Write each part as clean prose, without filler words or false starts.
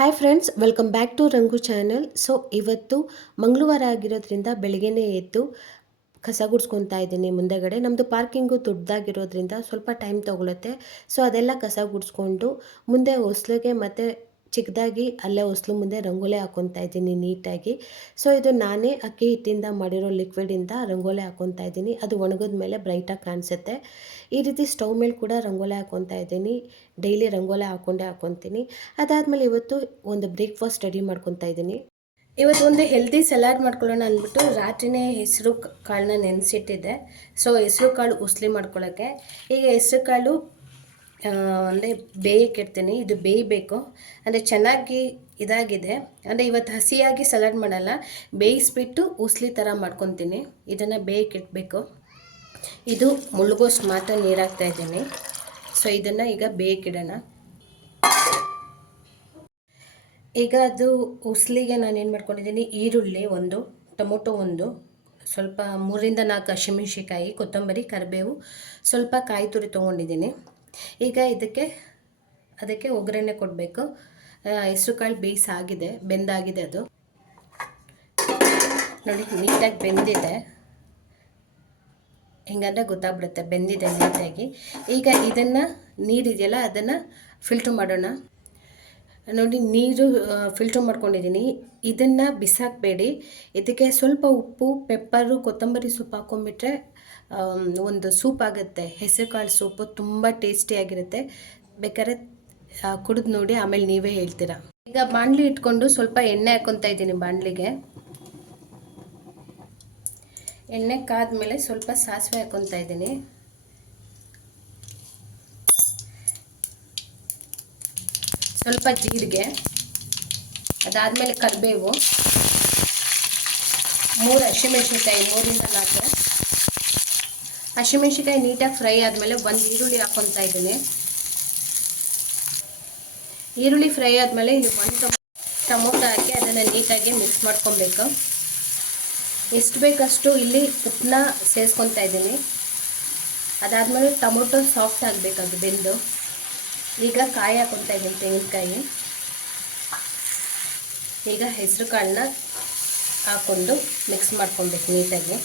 Hi friends, welcome back to Rangu channel. So ಇವತ್ತು ಮಂಗಳವಾರ ಆಗಿರೋದ್ರಿಂದ ಬೆಳಗ್ಗೆನೇ ಎದ್ದು ಕಸ ಗುಡಿಸ್ಕೊತಾ ಇದ್ದೀನಿ. ಮುಂದೆಗಡೆ ನಮ್ಮದು ಪಾರ್ಕಿಂಗು ದೊಡ್ಡದಾಗಿರೋದ್ರಿಂದ ಸ್ವಲ್ಪ ಟೈಮ್ ತೊಗೊಳುತ್ತೆ. ಸೊ ಅದೆಲ್ಲ ಕಸ ಗುಡಿಸ್ಕೊಂಡು ಮುಂದೆ ಹೊಸ್ಲಿಗೆ ಮತ್ತು ಚಿಕ್ಕದಾಗಿ ಅಲ್ಲೇ ಹೊಸ್ಲು ಮುಂದೆ ರಂಗೋಲಿ ಹಾಕ್ಕೊತಾ ಇದ್ದೀನಿ ನೀಟಾಗಿ. ಸೊ ಇದು ನಾನೇ ಅಕ್ಕಿ ಹಿಟ್ಟಿಂದ ಮಾಡಿರೋ ಲಿಕ್ವಿಡಿಂದ ರಂಗೋಲಿ ಹಾಕ್ಕೊತಾ ಇದ್ದೀನಿ. ಅದು ಒಣಗಿದ ಮೇಲೆ ಬ್ರೈಟಾಗಿ ಕಾಣಿಸುತ್ತೆ. ಈ ರೀತಿ ಸ್ಟವ್ ಮೇಲೆ ಕೂಡ ರಂಗೋಲಿ ಹಾಕ್ಕೊತಾ ಇದ್ದೀನಿ. ಡೈಲಿ ರಂಗೋಲಿ ಹಾಕ್ಕೊತೀನಿ. ಅದಾದಮೇಲೆ ಇವತ್ತು ಒಂದು ಬ್ರೇಕ್ಫಾಸ್ಟ್ ರೆಡಿ ಮಾಡ್ಕೊತಾ ಇದ್ದೀನಿ. ಇವತ್ತು ಒಂದು ಹೆಲ್ದಿ ಸಲಾಡ್ ಮಾಡ್ಕೊಳ್ಳೋಣ ಅಂದ್ಬಿಟ್ಟು ರಾತ್ರಿನೇ ಹೆಸರು ಕಾಳನ್ನ ನೆನೆಸಿಟ್ಟಿದ್ದೆ. ಸೊ ಹೆಸರು ಕಾಳು ಉಸ್ಲಿ ಮಾಡ್ಕೊಳ್ಳೋಕ್ಕೆ ಈಗ ಹೆಸರು ಕಾಳು ಅಂದರೆ ಬೇಯಕ್ಕೆ ಇಡ್ತೀನಿ. ಇದು ಬೇಯಬೇಕು ಅಂದರೆ ಚೆನ್ನಾಗಿ ಇದಾಗಿದೆ. ಅಂದರೆ ಇವತ್ತು ಹಸಿಯಾಗಿ ಸಲಾಡ್ ಮಾಡಲ್ಲ, ಬೇಯಿಸ್ಬಿಟ್ಟು ಉಸ್ಲಿ ಥರ ಮಾಡ್ಕೊತೀನಿ. ಇದನ್ನು ಬೇಯಕ್ಕೆ ಇಡಬೇಕು. ಇದು ಮುಳುಗೋಷ್ಟು ಮಾತ್ರ ನೀರು ಹಾಕ್ತಾ ಇದ್ದೀನಿ. ಸೊ ಇದನ್ನು ಈಗ ಬೇಯಕ್ಕಿಡೋಣ. ಈಗ ಅದು ಉಸ್ಲಿಗೆ ನಾನೇನು ಮಾಡ್ಕೊಂಡಿದ್ದೀನಿ, ಈರುಳ್ಳಿ ಒಂದು, ಟೊಮೊಟೊ ಒಂದು, ಸ್ವಲ್ಪ 3-4 ಹಸಿಮೆಣ್ಸಿಕಾಯಿ, ಕೊತ್ತಂಬರಿ, ಕರಿಬೇವು, ಸ್ವಲ್ಪ ಕಾಯಿ ತುರಿ ತೊಗೊಂಡಿದ್ದೀನಿ. ಈಗ ಅದಕ್ಕೆ ಒಗ್ಗರಣೆ ಕೊಡಬೇಕು. ಹೆಸರು ಕಾಳು ಬೆಂದಾಗಿದೆ. ಅದು ನೋಡಿ ನೀಟಾಗಿ ಬೆಂದಿದೆ. ಹಿಂಗಂದ್ರೆ ಗೊತ್ತಾಗ್ಬಿಡುತ್ತೆ ಬೆಂದಿದೆ ನೀಟಾಗಿ. ಈಗ ಇದನ್ನು ನೀರಿದೆಯಲ್ಲ ಅದನ್ನು ಫಿಲ್ಟ್ರ್ ಮಾಡೋಣ. ನೋಡಿ ನೀರು ಫಿಲ್ಟ್ರ್ ಮಾಡ್ಕೊಂಡಿದ್ದೀನಿ. ಇದನ್ನು ಬಿಸಾಕಬೇಡಿ. ಇದಕ್ಕೆ ಸ್ವಲ್ಪ ಉಪ್ಪು, ಪೆಪ್ಪರು, ಕೊತ್ತಂಬರಿ ಸೊಪ್ಪು ಹಾಕ್ಕೊಂಬಿಟ್ರೆ ಒಂದು ಸೂಪ್ ಆಗುತ್ತೆ. ಹೆಸರು ಕಾಳು ಸೂಪು ತುಂಬ ಟೇಸ್ಟಿಯಾಗಿರುತ್ತೆ. ಬೇಕಾದ್ರೆ ಕುಡಿದು ನೋಡಿ, ಆಮೇಲೆ ನೀವೇ ಹೇಳ್ತೀರಾ. ಈಗ ಬಾಣಲಿ ಇಟ್ಕೊಂಡು ಸ್ವಲ್ಪ ಎಣ್ಣೆ ಹಾಕ್ಕೊತಾ ಇದ್ದೀನಿ ಬಾಣಲಿಗೆ. ಎಣ್ಣೆ ಕಾದ್ಮೇಲೆ ಸ್ವಲ್ಪ ಸಾಸಿವೆ ಹಾಕ್ಕೊತಾ ಇದ್ದೀನಿ. ಸ್ವಲ್ಪ ಜೀರಿಗೆ, ಅದಾದಮೇಲೆ ಕರಿಬೇವು, 3 ಹಸಿಮೆಣ್ಸಿನ್ಕಾಯಿ, 3-4 ಹಸಿಮೆಣ್ಸಿನ್ಕಾಯಿ ನೀಟಾಗಿ ಫ್ರೈ ಆದಮೇಲೆ ಒಂದು ಈರುಳ್ಳಿ ಹಾಕ್ಕೊತಾ ಇದ್ದೀನಿ. ಈರುಳ್ಳಿ ಫ್ರೈ ಆದಮೇಲೆ ಇಲ್ಲಿ ಒಂದು ಟೊಮೊಟೊ ಹಾಕಿ ಅದನ್ನು ನೀಟಾಗಿ ಮಿಕ್ಸ್ ಮಾಡ್ಕೊಬೇಕು. ಎಷ್ಟು ಬೇಕಷ್ಟು ಇಲ್ಲಿ ಉಪ್ಪನ್ನ ಸೇರಿಸ್ಕೊತಾ ಇದ್ದೀನಿ. ಅದಾದಮೇಲೆ ಟೊಮೊಟೊ ಸಾಫ್ಟ್ ಆಗಬೇಕು, ಅದು ಬೆಂದು. ಈಗ ಕಾಯಿ ಹಾಕ್ಕೊತಾ ಇದ್ದೀನಿ, ತೆಂಗಿನಕಾಯಿ. ಈಗ ಹೆಸರು ಕಾಳನ್ನ ಹಾಕ್ಕೊಂಡು ಮಿಕ್ಸ್ ಮಾಡ್ಕೊಬೇಕು ನೀಟಾಗಿ.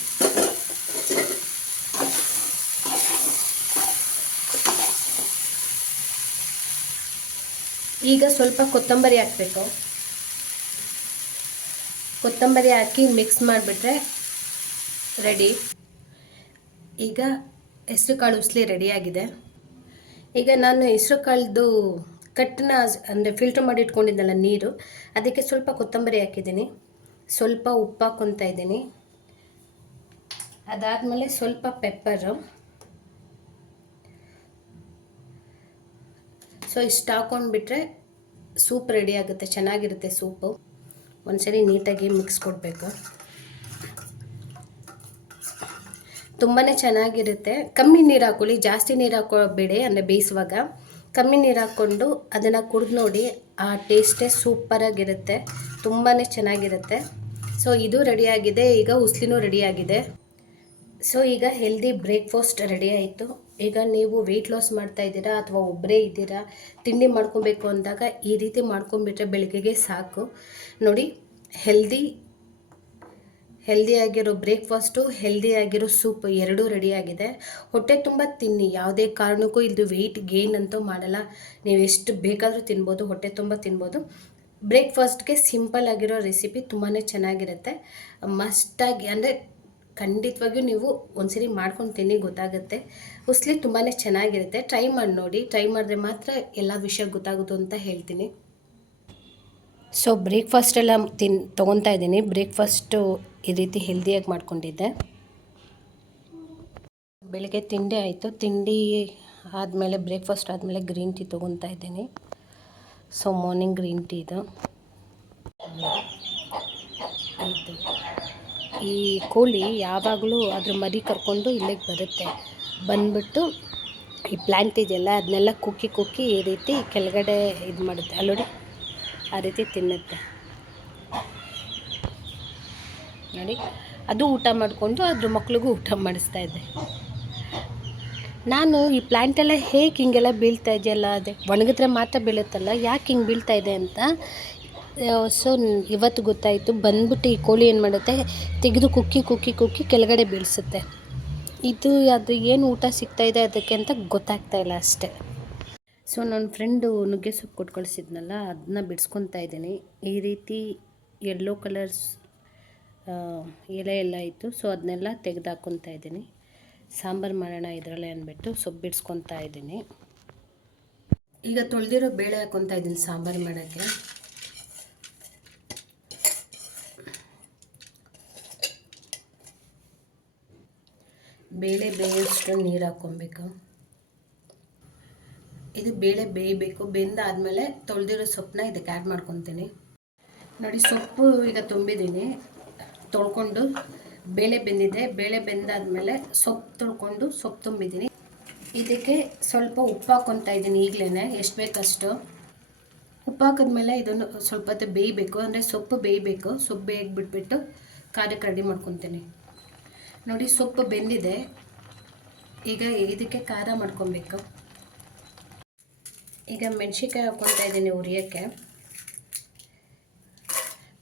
ಈಗ ಸ್ವಲ್ಪ ಕೊತ್ತಂಬರಿ ಹಾಕಬೇಕು. ಕೊತ್ತಂಬರಿ ಹಾಕಿ ಮಿಕ್ಸ್ ಮಾಡಿಬಿಟ್ರೆ ರೆಡಿ. ಈಗ ಹೆಸರು ಕಾಳು ಉಸ್ಲಿ ರೆಡಿಯಾಗಿದೆ. ಈಗ ನಾನು ಹೆಸರು ಕಾಳ್ದು ಕಟ್ಟನ್ನ ಅಂದರೆ ಫಿಲ್ಟ್ರ್ ಮಾಡಿ ಇಟ್ಕೊಂಡಿದ್ದಲ್ಲ ನೀರು, ಅದಕ್ಕೆ ಸ್ವಲ್ಪ ಕೊತ್ತಂಬರಿ ಹಾಕಿದ್ದೀನಿ, ಸ್ವಲ್ಪ ಉಪ್ಪು ಹಾಕ್ಕೊತಾ ಇದ್ದೀನಿ. ಅದಾದಮೇಲೆ ಸ್ವಲ್ಪ ಪೆಪ್ಪರು. ಸೊ ಇಷ್ಟು ಹಾಕ್ಕೊಂಡ್ಬಿಟ್ರೆ ಸೂಪ್ ರೆಡಿ ಆಗುತ್ತೆ, ಚೆನ್ನಾಗಿರುತ್ತೆ ಸೂಪು. ಒಂದ್ಸರಿ ನೀಟಾಗಿ ಮಿಕ್ಸ್ ಕೊಡಬೇಕು. ತುಂಬಾ ಚೆನ್ನಾಗಿರುತ್ತೆ. ಕಮ್ಮಿ ನೀರು ಹಾಕ್ಕೊಳ್ಳಿ, ಜಾಸ್ತಿ ನೀರು ಹಾಕ್ಕೊಬೇಡಿ. ಅಂದರೆ ಬೇಯಿಸುವಾಗ ಕಮ್ಮಿ ನೀರು ಹಾಕ್ಕೊಂಡು ಅದನ್ನು ಕುಡಿದು ನೋಡಿ, ಆ ಟೇಸ್ಟೇ ಸೂಪರಾಗಿರುತ್ತೆ, ತುಂಬಾ ಚೆನ್ನಾಗಿರುತ್ತೆ. ಸೊ ಇದು ರೆಡಿಯಾಗಿದೆ. ಈಗ ಉಸ್ಲಿನೂ ರೆಡಿಯಾಗಿದೆ. ಸೊ ಈಗ ಹೆಲ್ದಿ ಬ್ರೇಕ್ಫಾಸ್ಟ್ ರೆಡಿ ಆಯಿತು. ಈಗ ನೀವು ವೆಯ್ಟ್ ಲಾಸ್ ಮಾಡ್ತಾಯಿದ್ದೀರಾ ಅಥವಾ ಒಬ್ಬರೇ ಇದ್ದೀರಾ, ತಿಂಡಿ ಮಾಡ್ಕೊಬೇಕು ಅಂದಾಗ ಈ ರೀತಿ ಮಾಡ್ಕೊಂಬಿಟ್ರೆ ಬೆಳಗ್ಗೆಗೆ ಸಾಕು. ನೋಡಿ, ಹೆಲ್ದಿಯಾಗಿರೋ ಬ್ರೇಕ್ಫಾಸ್ಟು, ಹೆಲ್ದಿಯಾಗಿರೋ ಸೂಪ್ ಎರಡೂ ರೆಡಿಯಾಗಿದೆ. ಹೊಟ್ಟೆ ತುಂಬ ತಿನ್ನಿ, ಯಾವುದೇ ಕಾರಣಕ್ಕೂ ಇದು ವೆಯ್ಟ್ ಗೇನ್ ಅಂತೂ ಮಾಡಲ್ಲ. ನೀವು ಎಷ್ಟು ಬೇಕಾದರೂ ತಿನ್ಬೋದು, ಹೊಟ್ಟೆ ತುಂಬ ತಿನ್ಬೋದು. ಬ್ರೇಕ್ಫಾಸ್ಟ್ಗೆ ಸಿಂಪಲ್ ಆಗಿರೋ ರೆಸಿಪಿ ತುಂಬಾ ಚೆನ್ನಾಗಿರುತ್ತೆ. ಮಸ್ಟಾಗಿ ಅಂದರೆ ಖಂಡಿತವಾಗಿಯೂ ನೀವು ಒಂದ್ಸರಿ ಮಾಡ್ಕೊಂಡು ತಿನ್ನಿ, ಗೊತ್ತಾಗುತ್ತೆ. ಉಸ್ಲಿ ತುಂಬಾ ಚೆನ್ನಾಗಿರುತ್ತೆ. ಟ್ರೈ ಮಾಡಿ ನೋಡಿ. ಟ್ರೈ ಮಾಡಿದ್ರೆ ಮಾತ್ರ ಎಲ್ಲ ವಿಷಯ ಗೊತ್ತಾಗೋದು ಅಂತ ಹೇಳ್ತೀನಿ. ಸೊ ಬ್ರೇಕ್ಫಾಸ್ಟೆಲ್ಲ ತೊಗೊತಾ ಇದ್ದೀನಿ. ಬ್ರೇಕ್ಫಾಸ್ಟು ಈ ರೀತಿ ಹೆಲ್ದಿಯಾಗಿ ಮಾಡ್ಕೊಂಡಿದ್ದೆ. ಬೆಳಗ್ಗೆ ತಿಂಡಿ ಆಯಿತು. ತಿಂಡಿ ಆದಮೇಲೆ ಬ್ರೇಕ್ಫಾಸ್ಟ್ ಆದಮೇಲೆ ಗ್ರೀನ್ ಟೀ ತೊಗೊತಾ ಇದ್ದೀನಿ. ಸೊ ಮಾರ್ನಿಂಗ್ ಗ್ರೀನ್ ಟೀ ಇದು. ಈ ಕೋಳಿ ಯಾವಾಗಲೂ ಅದ್ರ ಮರಿ ಕರ್ಕೊಂಡು ಇಲ್ಲಿಗೆ ಬರುತ್ತೆ. ಬಂದ್ಬಿಟ್ಟು ಈ ಪ್ಲ್ಯಾಂಟ್ ಇದೆಯಲ್ಲ ಅದನ್ನೆಲ್ಲ ಕುಕ್ಕಿ ಈ ರೀತಿ ಕೆಳಗಡೆ ಇದು ಮಾಡುತ್ತೆ. ಅಲ್ಲೋಡಿ, ಆ ರೀತಿ ತಿನ್ನುತ್ತೆ ನೋಡಿ. ಅದು ಊಟ ಮಾಡಿಕೊಂಡು ಅದ್ರ ಮಕ್ಳಿಗೂ ಊಟ ಮಾಡಿಸ್ತಾ ಇದೆ. ನಾನು ಈ ಪ್ಲ್ಯಾಂಟೆಲ್ಲ ಹೇಗೆ ಹಿಂಗೆಲ್ಲ ಬೀಳ್ತಾ ಇದೆಯಲ್ಲ, ಅದೇ ಒಣಗಿದ್ರೆ ಮಾತ್ರ ಬೀಳುತ್ತಲ್ಲ, ಯಾಕೆ ಹಿಂಗೆ ಬೀಳ್ತಾ ಇದೆ ಅಂತ. ಸೊ ಇವತ್ತು ಗೊತ್ತಾಯಿತು. ಬಂದ್ಬಿಟ್ಟು ಈ ಕೋಳಿ ಏನು ಮಾಡುತ್ತೆ, ತೆಗೆದು ಕುಕ್ಕಿ ಕುಕ್ಕಿ ಕುಕ್ಕಿ ಕೆಳಗಡೆ ಬೀಳಿಸುತ್ತೆ. ಇದು ಅದು ಏನು ಊಟ ಸಿಗ್ತಾಯಿದೆ ಅದಕ್ಕೆ ಅಂತ ಗೊತ್ತಾಗ್ತಾ ಇಲ್ಲ ಅಷ್ಟೇ. ಸೊ ನನ್ನ ಫ್ರೆಂಡು ನುಗ್ಗೆ ಸೊಪ್ಪು ಕೊಟ್ಟು ಕಳಿಸಿದ್ನಲ್ಲ, ಅದನ್ನ ಬಿಡಿಸ್ಕೊತಾ ಇದ್ದೀನಿ. ಈ ರೀತಿ ಯೆಲ್ಲೋ ಕಲರ್ಸ್ ಎಲೆ ಎಲ್ಲ ಇತ್ತು. ಸೊ ಅದನ್ನೆಲ್ಲ ತೆಗೆದು ಹಾಕ್ಕೊತಾ ಇದ್ದೀನಿ. ಸಾಂಬಾರು ಮಾಡೋಣ ಇದರಲ್ಲೇ ಅಂದ್ಬಿಟ್ಟು ಸೊಪ್ಪು ಬಿಡಿಸ್ಕೊತಾ ಇದ್ದೀನಿ. ಈಗ ತೊಳೆದಿರೋ ಬೇಳೆ ಹಾಕ್ಕೊತಾ ಇದ್ದೀನಿ ಸಾಂಬಾರು ಮಾಡೋಕ್ಕೆ. ಬೇಳೆ ಬೇಯಷ್ಟು ನೀರು ಹಾಕ್ಕೊಬೇಕು. ಇದು ಬೇಳೆ ಬೇಯಬೇಕು. ಬೆಂದಾದಮೇಲೆ ತೊಳೆದಿರೋ ಸೊಪ್ಪನ್ನ ಇದಕ್ಕೆ ಆ್ಯಡ್ ಮಾಡ್ಕೊತೀನಿ. ನೋಡಿ, ಸೊಪ್ಪು ಈಗ ತುಂಬಿದ್ದೀನಿ. ತೊಳ್ಕೊಂಡು ಬೇಳೆ ಬೆಂದಿದೆ. ಬೇಳೆ ಬೆಂದಾದಮೇಲೆ ಸೊಪ್ಪು ತೊಳ್ಕೊಂಡು ಸೊಪ್ಪು ತುಂಬಿದ್ದೀನಿ. ಇದಕ್ಕೆ ಸ್ವಲ್ಪ ಉಪ್ಪು ಹಾಕ್ಕೊತಾ ಇದ್ದೀನಿ ಈಗಲೇ, ಎಷ್ಟು ಬೇಕಷ್ಟು. ಉಪ್ಪು ಹಾಕಿದ್ಮೇಲೆ ಇದನ್ನು ಸ್ವಲ್ಪ ಹೊತ್ತು ಬೇಯಬೇಕು, ಅಂದರೆ ಸೊಪ್ಪು ಬೇಯಬೇಕು. ಸೊಪ್ಪು ಬೇಯಕ್ಕೆ ಬಿಟ್ಬಿಟ್ಟು ಖಾರಕ್ಕೆ ರೆಡಿ ಮಾಡ್ಕೊತೀನಿ. ನೋಡಿ, ಸೊಪ್ಪು ಬೆಂದಿದೆ. ಈಗ ಇದಕ್ಕೆ ಖಾರ ಮಾಡ್ಕೊಬೇಕು. ಈಗ ಮೆಣಸಿನ್ಕಾಯಿ ಹಾಕ್ಕೊತಾ ಇದ್ದೀನಿ ಹುರಿಯೋಕ್ಕೆ.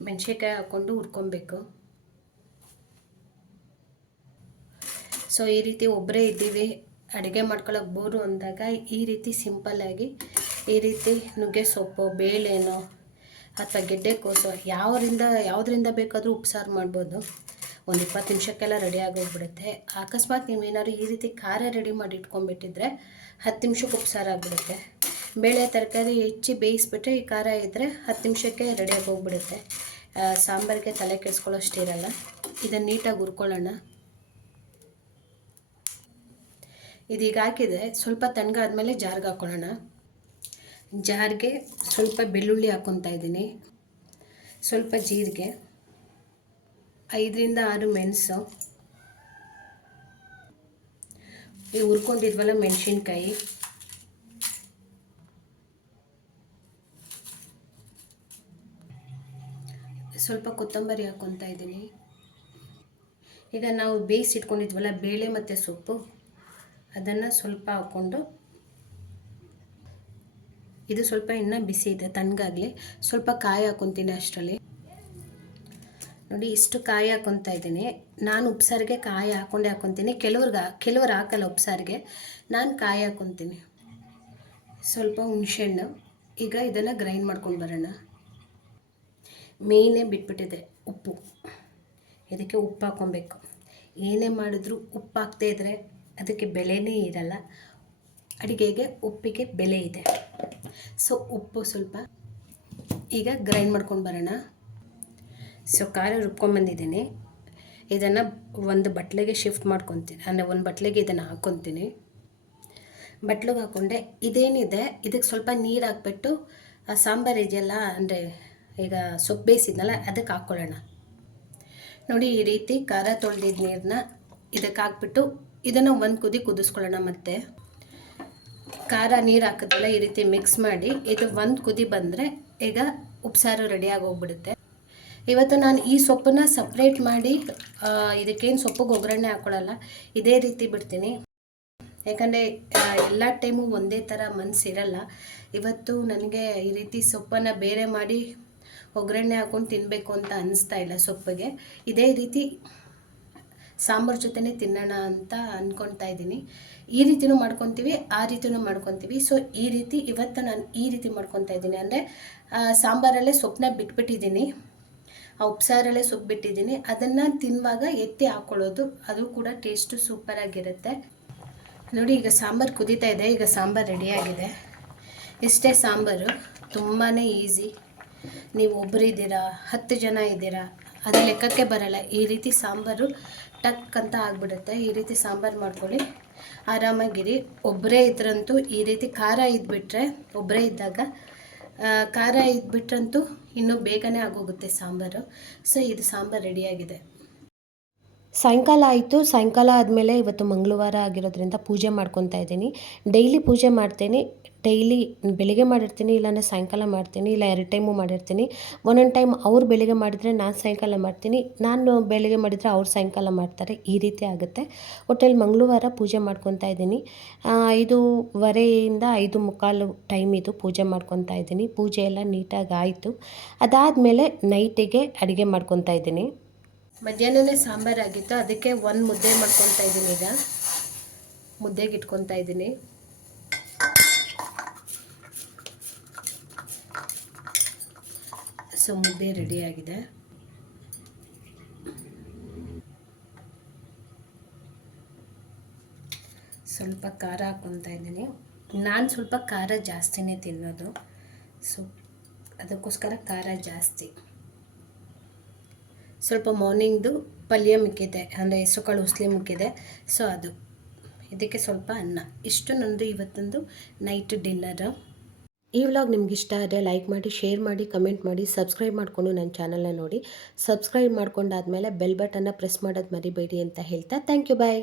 ಮೆಣಸಿನ್ಕಾಯಿ ಹಾಕ್ಕೊಂಡು ಹುರ್ಕೊಬೇಕು. ಸೊ ಈ ರೀತಿ ಒಬ್ಬರೇ ಇದ್ದೀವಿ, ಅಡುಗೆ ಮಾಡ್ಕೊಳ್ಳೋಕೆ ಬೋರು ಅಂದಾಗ ಈ ರೀತಿ ಸಿಂಪಲ್ಲಾಗಿ ಈ ರೀತಿ ನುಗ್ಗೆ ಸೊಪ್ಪು, ಬೇಳೆನೋ ಅಥವಾ ಗೆಡ್ಡೆಕೋಸು ಯಾವುದರಿಂದ ಬೇಕಾದರೂ ಉಪ್ಸಾರು ಮಾಡ್ಬೋದು. ಒಂದು 20 ನಿಮಿಷಕ್ಕೆಲ್ಲ ರೆಡಿ ಆಗೋಗ್ಬಿಡುತ್ತೆ. ಅಕಸ್ಮಾತ್ ನೀವೇನಾದ್ರು ಈ ರೀತಿ ಖಾರ ರೆಡಿ ಮಾಡಿ ಇಟ್ಕೊಂಡ್ಬಿಟ್ಟಿದ್ರೆ 10 ನಿಮಿಷಕ್ಕೆ ಉಪ್ಸಾರು ಆಗಿಬಿಡುತ್ತೆ. ಬೇಳೆ ತರಕಾರಿ ಹೆಚ್ಚಿ ಬೇಯಿಸ್ಬಿಟ್ರೆ ಈ ಖಾರ ಇದ್ದರೆ 10 ನಿಮಿಷಕ್ಕೆ ರೆಡಿಯಾಗಿ ಹೋಗ್ಬಿಡುತ್ತೆ. ಸಾಂಬಾರಿಗೆ ತಲೆ ಕೆಡಿಸ್ಕೊಳ್ಳೋಷ್ಟಿರಲ್ಲ. ಇದನ್ನು ನೀಟಾಗಿ ಹುರ್ಕೊಳ್ಳೋಣ. ಇದೀಗ ಹಾಕಿದೆ. ಸ್ವಲ್ಪ ತಣ್ಣಗಾದ್ಮೇಲೆ ಜಾರ್ಗೆ ಹಾಕ್ಕೊಳ್ಳೋಣ. ಜಾರ್ಗೆ ಸ್ವಲ್ಪ ಬೆಳ್ಳುಳ್ಳಿ ಹಾಕ್ಕೊತಾ ಇದ್ದೀನಿ, ಸ್ವಲ್ಪ ಜೀರಿಗೆ, 5ರಿಂದ 6 ಮೆಣಸು, ಈ ಹುರ್ಕೊಂಡಿದ್ವಲ್ಲ ಮೆಣಸಿನ್ಕಾಯಿ, ಸ್ವಲ್ಪ ಕೊತ್ತಂಬರಿ ಹಾಕ್ಕೊತಾ ಇದ್ದೀನಿ. ಈಗ ನಾವು ಬೇಯಿಸಿಟ್ಕೊಂಡಿದ್ವಲ್ಲ ಬೇಳೆ ಮತ್ತು ಸೊಪ್ಪು, ಅದನ್ನು ಸ್ವಲ್ಪ ಹಾಕ್ಕೊಂಡು, ಇದು ಸ್ವಲ್ಪ ಇನ್ನೂ ಬಿಸಿ ಇದೆ, ತಣ್ಣಗಾಗಲಿ. ಸ್ವಲ್ಪ ಕಾಯಿ ಹಾಕ್ಕೊತೀನಿ ಅಷ್ಟರಲ್ಲಿ. ನೋಡಿ, ಇಷ್ಟು ಕಾಯಿ ಹಾಕ್ಕೊತಾ ಇದ್ದೀನಿ. ನಾನು ಉಪ್ಸಾರಿಗೆ ಕಾಯಿ ಹಾಕ್ಕೊತೀನಿ. ಕೆಲವ್ರು ಹಾಕಲ್ಲ ಉಪ್ಸಾರಿಗೆ, ನಾನು ಕಾಯಿ ಹಾಕ್ಕೊತೀನಿ. ಸ್ವಲ್ಪ ಹುಣಸೆಹಣ್ಣು. ಈಗ ಇದನ್ನು ಗ್ರೈಂಡ್ ಮಾಡ್ಕೊಂಡು ಬರೋಣ. ಮೇಯ್ನೇ ಬಿಟ್ಬಿಟ್ಟಿದೆ ಉಪ್ಪು. ಇದಕ್ಕೆ ಉಪ್ಪು ಹಾಕ್ಕೊಬೇಕು. ಏನೇ ಮಾಡಿದ್ರೂ ಉಪ್ಪು ಹಾಕ್ದೇ ಇದ್ದರೆ ಅದಕ್ಕೆ ಬೆಲೆನೇ ಇರಲ್ಲ. ಅಡುಗೆಗೆ ಉಪ್ಪಿಗೆ ಬೆಲೆ ಇದೆ. ಸೊ ಉಪ್ಪು ಸ್ವಲ್ಪ. ಈಗ ಗ್ರೈಂಡ್ ಮಾಡ್ಕೊಂಡು ಬರೋಣ. ಸೊ ಖಾರ ರುಬ್ಕೊಂಡ್ಬಂದಿದ್ದೀನಿ. ಇದನ್ನು ಒಂದು ಬಟ್ಲಿಗೆ ಶಿಫ್ಟ್ ಮಾಡ್ಕೊತೀನಿ, ಅಂದರೆ ಒಂದು ಬಟ್ಲಿಗೆ ಇದನ್ನು ಹಾಕ್ಕೊತೀನಿ. ಬಟ್ಲಿಗೆ ಹಾಕ್ಕೊಂಡೆ. ಇದೇನಿದೆ ಇದಕ್ಕೆ ಸ್ವಲ್ಪ ನೀರು ಹಾಕ್ಬಿಟ್ಟು ಆ ಸಾಂಬಾರು ಇದೆಯಲ್ಲ, ಅಂದರೆ ಈಗ ಸೊಪ್ಪು ಬೇಯಿಸಿದ್ನಲ್ಲ ಅದಕ್ಕೆ ಹಾಕ್ಕೊಳ್ಳೋಣ. ನೋಡಿ, ಈ ರೀತಿ ಖಾರ ತೊಳೆದಿದ್ದ ನೀರನ್ನ ಇದಕ್ಕೆ ಹಾಕ್ಬಿಟ್ಟು ಇದನ್ನು ಒಂದು ಕುದಿ ಕುದಿಸ್ಕೊಳ್ಳೋಣ. ಮತ್ತು ಖಾರ ನೀರು ಹಾಕಿದ್ವಲ್ಲ ಈ ರೀತಿ ಮಿಕ್ಸ್ ಮಾಡಿ ಇದು ಒಂದು ಕುದಿ ಬಂದರೆ ಈಗ ಉಪ್ಸಾರು ರೆಡಿಯಾಗಿ ಹೋಗ್ಬಿಡುತ್ತೆ. ಇವತ್ತು ನಾನು ಈ ಸೊಪ್ಪನ್ನು ಸಪ್ರೇಟ್ ಮಾಡಿ ಇದಕ್ಕೇನು ಸೊಪ್ಪಿಗೆ ಒಗ್ಗರಣೆ ಹಾಕ್ಕೊಳ್ಳಲ್ಲ, ಇದೇ ರೀತಿ ಬಿಡ್ತೀನಿ. ಯಾಕಂದರೆ ಎಲ್ಲ ಟೈಮು ಒಂದೇ ಥರ ಮನಸ್ಸಿರಲ್ಲ. ಇವತ್ತು ನನಗೆ ಈ ರೀತಿ ಸೊಪ್ಪನ್ನು ಬೇರೆ ಮಾಡಿ ಒಗ್ಗರಣೆ ಹಾಕ್ಕೊಂಡು ತಿನ್ನಬೇಕು ಅಂತ ಅನ್ನಿಸ್ತಾ ಇಲ್ಲ ಸೊಪ್ಪಿಗೆ. ಇದೇ ರೀತಿ ಸಾಂಬಾರು ಜೊತೆನೇ ತಿನ್ನೋಣ ಅಂತ ಅಂದ್ಕೊಳ್ತಾ ಇದ್ದೀನಿ. ಈ ರೀತಿಯೂ ಮಾಡ್ಕೊತೀವಿ, ಆ ರೀತಿಯೂ ಮಾಡ್ಕೊತೀವಿ. ಸೊ ಈ ರೀತಿ ಇವತ್ತು ನಾನು ಈ ರೀತಿ ಮಾಡ್ಕೊತಾ ಇದ್ದೀನಿ. ಅಂದರೆ ಸಾಂಬಾರಲ್ಲೇ ಸೊಪ್ಪನ್ನ ಬಿಟ್ಬಿಟ್ಟಿದ್ದೀನಿ, ಆ ಉಪ್ಸಾರಲ್ಲೇ ಸೊಪ್ಪು ಬಿಟ್ಟಿದ್ದೀನಿ. ಅದನ್ನು ತಿನ್ನುವಾಗ ಎತ್ತಿ ಹಾಕ್ಕೊಳ್ಳೋದು, ಅದು ಕೂಡ ಟೇಸ್ಟು ಸೂಪರಾಗಿರುತ್ತೆ. ನೋಡಿ, ಈಗ ಸಾಂಬಾರು ಕುದೀತಾ ಇದೆ. ಈಗ ಸಾಂಬಾರು ರೆಡಿಯಾಗಿದೆ. ಇಷ್ಟೇ ಸಾಂಬಾರು, ತುಂಬಾ ಈಸಿ. ನೀವು ಒಬ್ಬರಿದ್ದೀರಾ, 10 ಜನ ಇದ್ದೀರಾ, ಅದು ಲೆಕ್ಕಕ್ಕೆ ಬರಲ್ಲ. ಈ ರೀತಿ ಸಾಂಬಾರು ಟಕ್ ಅಂತ ಆಗಿಬಿಡುತ್ತೆ. ಈ ರೀತಿ ಸಾಂಬಾರು ಮಾಡ್ಕೊಳ್ಳಿ, ಆರಾಮಾಗಿರಿ. ಒಬ್ಬರೇ ಇದ್ರಂತೂ ಈ ರೀತಿ ಖಾರ ಇದ್ಬಿಟ್ರೆ, ಒಬ್ಬರೇ ಇದ್ದಾಗ ಖಾರ ಇದ್ಬಿಟ್ರಂತೂ ಇನ್ನೂ ಬೇಗನೆ ಆಗೋಗುತ್ತೆ ಸಾಂಬಾರು. ಸೊ ಇದು ಸಾಂಬಾರು ರೆಡಿಯಾಗಿದೆ. ಸಾಯಂಕಾಲ ಆಯಿತು. ಸಾಯಂಕಾಲ ಆದಮೇಲೆ ಇವತ್ತು ಮಂಗಳವಾರ ಆಗಿರೋದ್ರಿಂದ ಪೂಜೆ ಮಾಡ್ಕೊತಾ ಇದ್ದೀನಿ. ಡೈಲಿ ಪೂಜೆ ಮಾಡ್ತೀನಿ. ಡೈಲಿ ಬೆಳಿಗ್ಗೆ ಮಾಡಿರ್ತೀನಿ, ಇಲ್ಲಾಂದರೆ ಸಾಯಂಕಾಲ ಮಾಡ್ತೀನಿ, ಇಲ್ಲ 2 ಟೈಮು ಮಾಡಿರ್ತೀನಿ. ಒಂದೊಂದು ಟೈಮ್ ಅವ್ರು ಬೆಳಿಗ್ಗೆ ಮಾಡಿದರೆ ನಾನು ಸಾಯಂಕಾಲ ಮಾಡ್ತೀನಿ, ನಾನು ಬೆಳಿಗ್ಗೆ ಮಾಡಿದರೆ ಅವ್ರು ಸಾಯಂಕಾಲ ಮಾಡ್ತಾರೆ, ಈ ರೀತಿ ಆಗುತ್ತೆ. ಒಟ್ಟಲ್ಲಿ ಮಂಗಳವಾರ ಪೂಜೆ ಮಾಡ್ಕೊತಾ ಇದ್ದೀನಿ. 5:15 5:45 ಟೈಮ್ ಇದು ಪೂಜೆ ಮಾಡ್ಕೊತಾ ಇದ್ದೀನಿ. ಪೂಜೆ ಎಲ್ಲ ನೀಟಾಗಿ ಆಯಿತು. ಅದಾದಮೇಲೆ ನೈಟಿಗೆ ಅಡುಗೆ ಮಾಡ್ಕೊತಾ ಇದ್ದೀನಿ. ಮಧ್ಯಾಹ್ನನೇ ಸಾಂಬಾರಾಗಿತ್ತು, ಅದಕ್ಕೆ ಒಂದು ಮುದ್ದೆ ಮಾಡ್ಕೊತಾ ಇದ್ದೀನಿ. ಈಗ ಮುದ್ದೆಗೆ ಇಟ್ಕೊತಾ ಇದ್ದೀನಿ. ಸೊ ಮುದ್ದೆ ರೆಡಿಯಾಗಿದೆ. ಸ್ವಲ್ಪ ಖಾರ ಹಾಕ್ಕೊತಾ ಇದ್ದೀನಿ. ನಾನು ಸ್ವಲ್ಪ ಖಾರ ಜಾಸ್ತಿನೇ ತಿನ್ನೋದು, ಸೊ ಅದಕ್ಕೋಸ್ಕರ ಖಾರ ಜಾಸ್ತಿ. ಸ್ವಲ್ಪ ಮಾರ್ನಿಂಗ್ದು ಪಲ್ಯ ಮಿಕ್ಕಿದೆ, ಅಂದರೆ ಹೆಸರುಕಾಳು ಉಸ್ಲಿ ಮಿಕ್ಕಿದೆ, ಸೊ ಅದು. ಇದಕ್ಕೆ ಸ್ವಲ್ಪ ಅನ್ನ. ಇಷ್ಟು ನಂದು ಇವತ್ತೊಂದು ನೈಟ್ ಡಿನ್ನರ್. ಈ ವ್ಲಾಗ್ ನಿಮ್ಗೆ ಇಷ್ಟ ಆದರೆ ಲೈಕ್ ಮಾಡಿ, ಶೇರ್ ಮಾಡಿ, ಕಮೆಂಟ್ ಮಾಡಿ, ಸಬ್ಸ್ಕ್ರೈಬ್ ಮಾಡಿಕೊಂಡು ನನ್ನ ಚಾನಲ್ನ ನೋಡಿ. ಸಬ್ಸ್ಕ್ರೈಬ್ ಮಾಡ್ಕೊಂಡಾದ್ಮೇಲೆ ಬೆಲ್ ಬಟನ್ನ ಪ್ರೆಸ್ ಮಾಡೋದು ಮರಿಬೇಡಿ ಅಂತ ಹೇಳ್ತಾ ಥ್ಯಾಂಕ್ ಯು, ಬಾಯ್.